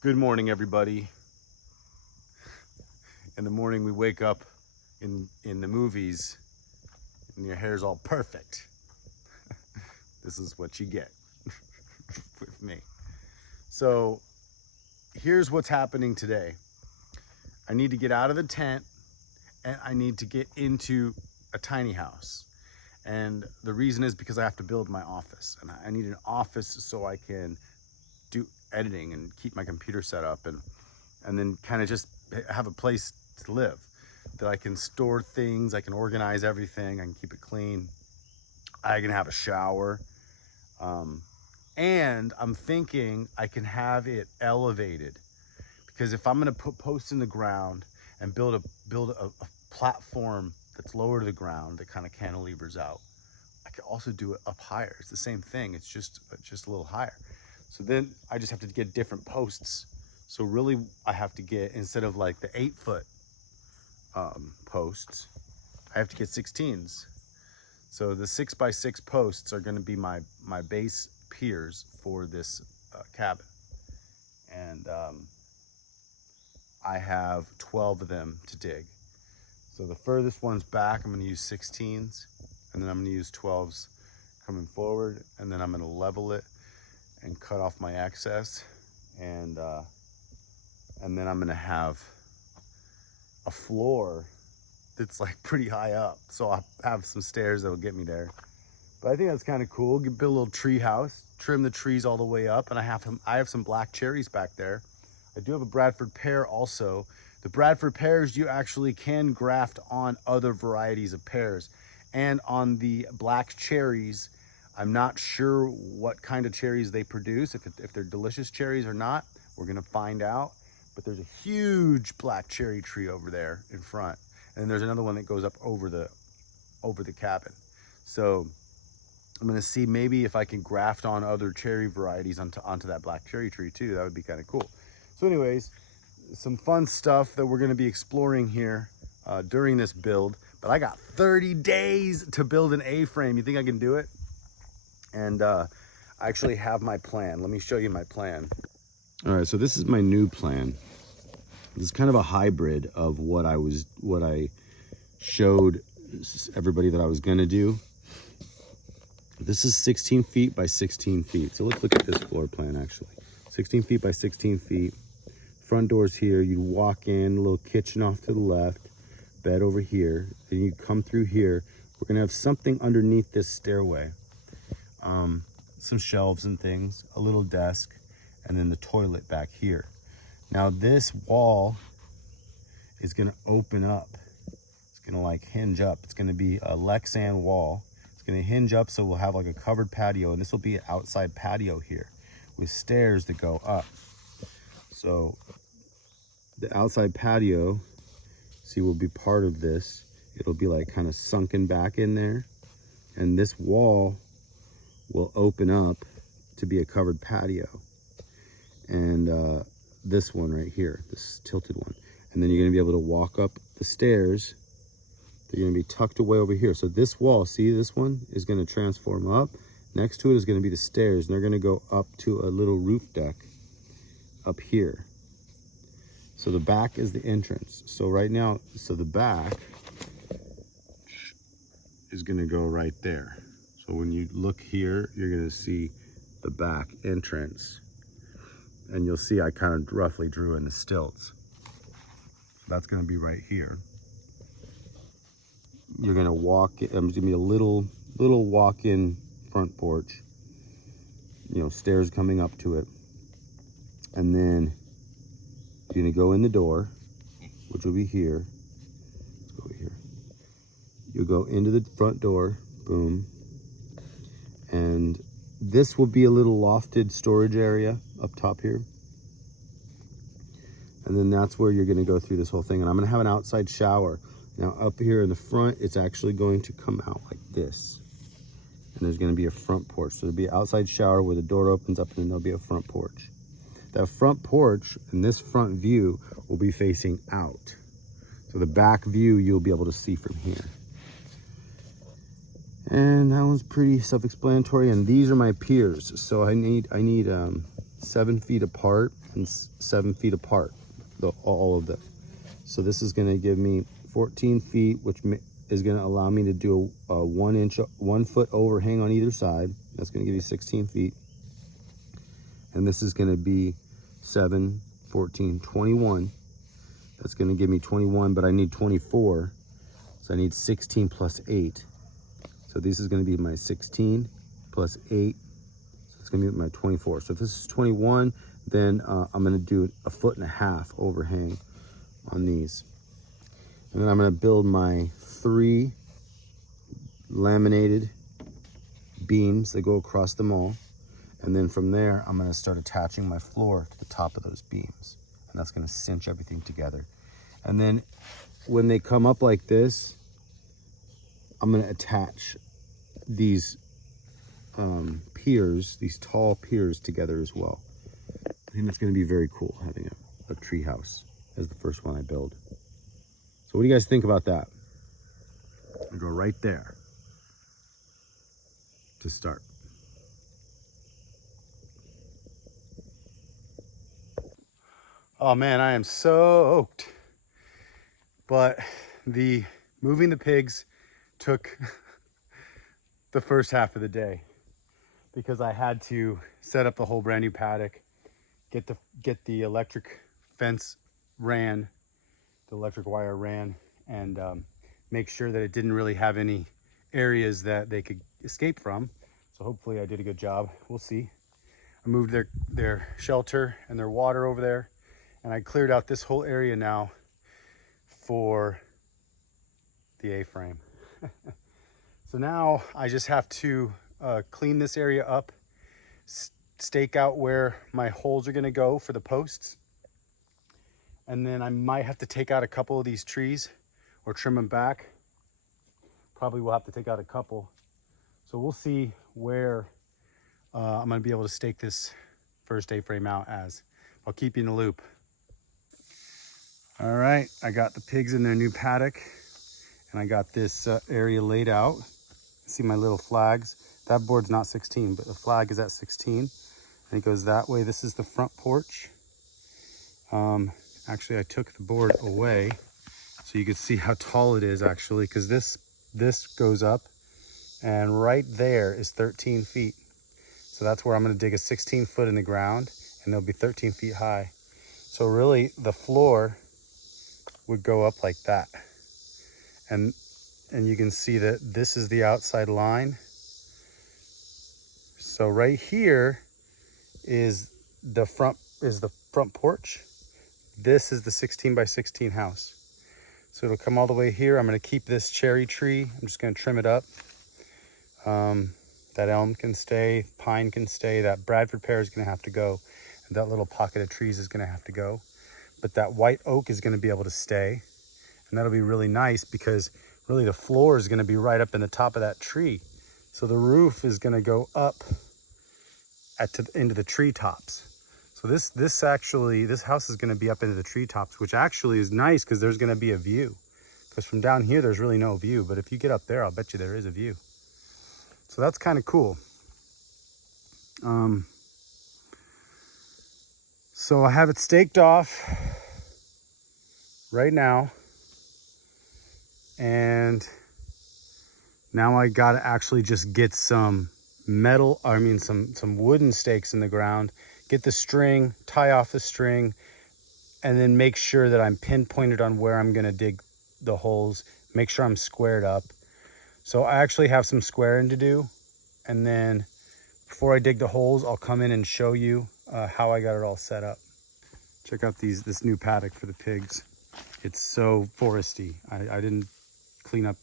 Good morning, everybody. In the morning we wake up in the movies and your hair's all perfect. This is what you get with me. So here's what's happening today. I need to get out of the tent and I need to get into a tiny house. And the reason is because I have to build my office, and I need an office so I can do editing and keep my computer set up and then kind of just have a place to live that I can store things, I can organize everything, I can keep it clean, I can have a shower, and I'm thinking I can have it elevated, because if I'm going to put posts in the ground and build a platform that's lower to the ground that kind of cantilevers out, I can also do it up higher. It's the same thing, it's just a little higher. So then I just have to get different posts. So really I have to get, instead of like the 8-foot posts, I have to get 16s. So the 6x6 posts are going to be my base piers for this cabin. And I have 12 of them to dig. So the furthest one's back, I'm going to use 16s, and then I'm going to use 12s coming forward, and then I'm going to level it and cut off my excess, and then I'm going to have a floor that's like pretty high up, so I'll have some stairs that'll get me there. But I think that's kind of cool. Build a little tree house, trim the trees all the way up, and I have some black cherries back there. I do have a Bradford pear also. The Bradford pears, you actually can graft on other varieties of pears. And on the black cherries, I'm not sure what kind of cherries they produce, if they're delicious cherries or not. We're gonna find out. But there's a huge black cherry tree over there in front. And then there's another one that goes up over the cabin. So I'm gonna see maybe if I can graft on other cherry varieties onto that black cherry tree too. That would be kind of cool. So anyways, some fun stuff that we're gonna be exploring here during this build. But I got 30 days to build an A-frame. You think I can do it? And I actually have my plan. Let me show you my plan. All right, so this is my new plan. This is kind of a hybrid of what I showed everybody that I was gonna do. This is 16 feet by 16 feet. So let's look at this floor plan actually. 16 feet by 16 feet. Front door's here. You walk in, a little kitchen off to the left, bed over here. Then you come through here. We're gonna have something underneath this stairway. Some shelves and things, a little desk, and then the toilet back here. Now this wall is gonna open up. It's gonna like hinge up. It's gonna be a Lexan wall. It's gonna hinge up, so we'll have like a covered patio, and this will be an outside patio here with stairs that go up. So the outside patio, see, will be part of this. It'll be like kind of sunken back in there, and this wall will open up to be a covered patio. And this one right here, this tilted one. And then you're gonna be able to walk up the stairs. They're gonna be tucked away over here. So this wall, see this one, is gonna transform up. Next to it is gonna be the stairs, and they're gonna go up to a little roof deck up here. So the back is the entrance. So right now, so the back is gonna go right there. So when you look here, you're gonna see the back entrance. And you'll see I kind of roughly drew in the stilts. That's gonna be right here. You're gonna walk, there's gonna be a little walk-in front porch. You know, stairs coming up to it. And then you're gonna go in the door, which will be here. Let's go over here. You'll go into the front door, boom. And this will be a little lofted storage area up top here. And then that's where you're gonna go through this whole thing. And I'm gonna have an outside shower. Now up here in the front, it's actually going to come out like this. And there's gonna be a front porch. So there'll be an outside shower where the door opens up, and then there'll be a front porch. That front porch and this front view will be facing out. So the back view you'll be able to see from here. And that was pretty self-explanatory. And these are my piers. So I need 7 feet apart and 7 feet apart, all of them. So this is gonna give me 14 feet, which is gonna allow me to do a 1 foot overhang on either side. That's gonna give you 16 feet. And this is gonna be 7, 14, 21. That's gonna give me 21, but I need 24. So I need 16 plus 8. So this is gonna be my 16 plus 8. So it's gonna be my 24. So if this is 21, then I'm gonna do a 1.5 foot overhang on these. And then I'm gonna build my 3 laminated beams that go across them all. And then from there, I'm gonna start attaching my floor to the top of those beams. And that's gonna cinch everything together. And then when they come up like this, I'm gonna attach these piers, these tall piers together as well. I think that's gonna be very cool, having a tree house as the first one I build. So what do you guys think about that? I go right there to start. Oh man, I am soaked. But moving the pigs took the first half of the day because I had to set up the whole brand new paddock, get the electric fence ran, the electric wire ran, and make sure that it didn't really have any areas that they could escape from. So hopefully I did a good job. We'll see. I moved their shelter and their water over there, and I cleared out this whole area now for the A-frame. So now I just have to clean this area up, stake out where my holes are gonna go for the posts. And then I might have to take out a couple of these trees or trim them back. Probably will have to take out a couple. So we'll see where I'm gonna be able to stake this first A-frame out as. I'll keep you in the loop. All right, I got the pigs in their new paddock and I got this area laid out. See my little flags? That board's not 16, but the flag is at 16. And it goes that way. This is the front porch. Actually, I took the board away so you could see how tall it is actually, because this goes up and right there is 13 feet. So that's where I'm gonna dig a 16 foot in the ground and they'll be 13 feet high. So really the floor would go up like that. And you can see that this is the outside line. So right here is the front porch. This is the 16 by 16 house. So it'll come all the way here. I'm gonna keep this cherry tree. I'm just gonna trim it up. That elm can stay, pine can stay, that Bradford pear is gonna have to go, and that little pocket of trees is gonna have to go. But that white oak is gonna be able to stay. And that'll be really nice because really the floor is gonna be right up in the top of that tree. So the roof is gonna go up into the treetops. So this house is gonna be up into the treetops, which actually is nice because there's gonna be a view. Because from down here, there's really no view. But if you get up there, I'll bet you there is a view. So that's kind of cool. So I have it staked off right now. And now I gotta actually just get some some wooden stakes in the ground, get the string, tie off the string, and then make sure that I'm pinpointed on where I'm gonna dig the holes, make sure I'm squared up. So I actually have some squaring to do. And then before I dig the holes, I'll come in and show you how I got it all set up. Check out this new paddock for the pigs. It's so foresty. I didn't clean up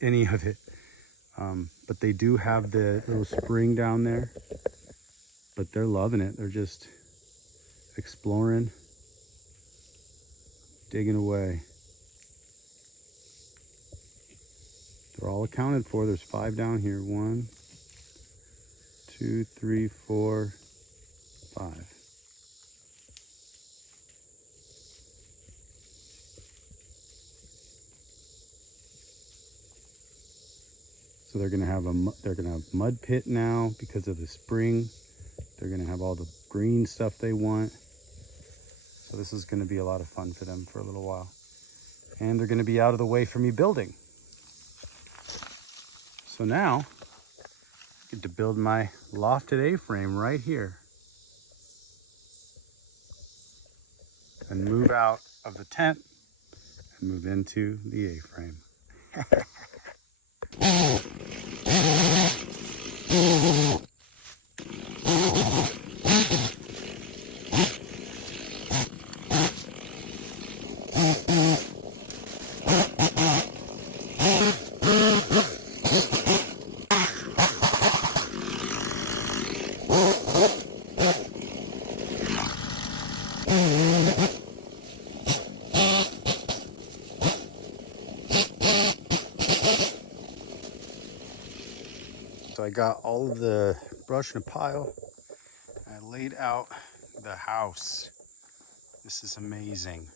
any of it. But they do have the little spring down there, but they're loving it. They're just exploring, digging away. They're all accounted for. There's 5 down here. 1, 2, 3, 4, 5. So they're gonna have mud pit now because of the spring. They're gonna have all the green stuff they want. So this is going to be a lot of fun for them for a little while. And they're going to be out of the way for me building. So now, I get to build my lofted A-frame right here. And move out of the tent and move into the A-frame. So I got all of the brush in a pile. I laid out the house. This is amazing.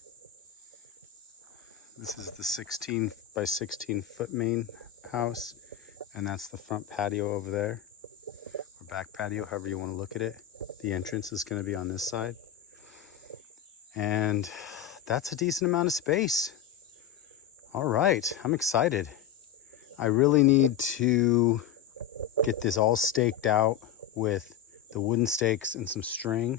This is the 16 by 16 foot main house, and that's the front patio over there, or back patio, however you want to look at it. The entrance is going to be on this side, and that's a decent amount of space. All right, I'm excited. I really need to get this all staked out with the wooden stakes and some string,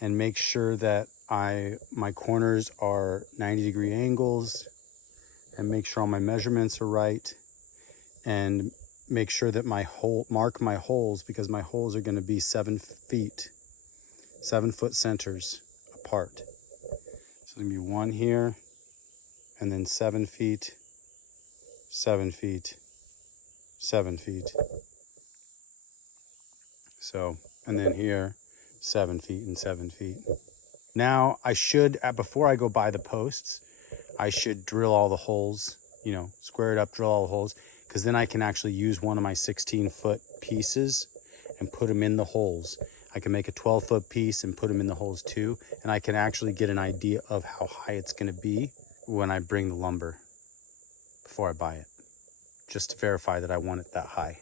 and make sure that my corners are 90-degree angles, and make sure all my measurements are right, and make sure that mark my holes, because my holes are going to be 7 foot centers apart. So there's going to be one here, and then 7 feet, 7 feet, 7 feet. So, and then here, 7 feet and 7 feet. Now I should, before I go buy the posts, I should drill all the holes, you know, square it up, drill all the holes, because then I can actually use one of my 16-foot pieces and put them in the holes. I can make a 12-foot piece and put them in the holes too, and I can actually get an idea of how high it's going to be when I bring the lumber before I buy it, just to verify that I want it that high.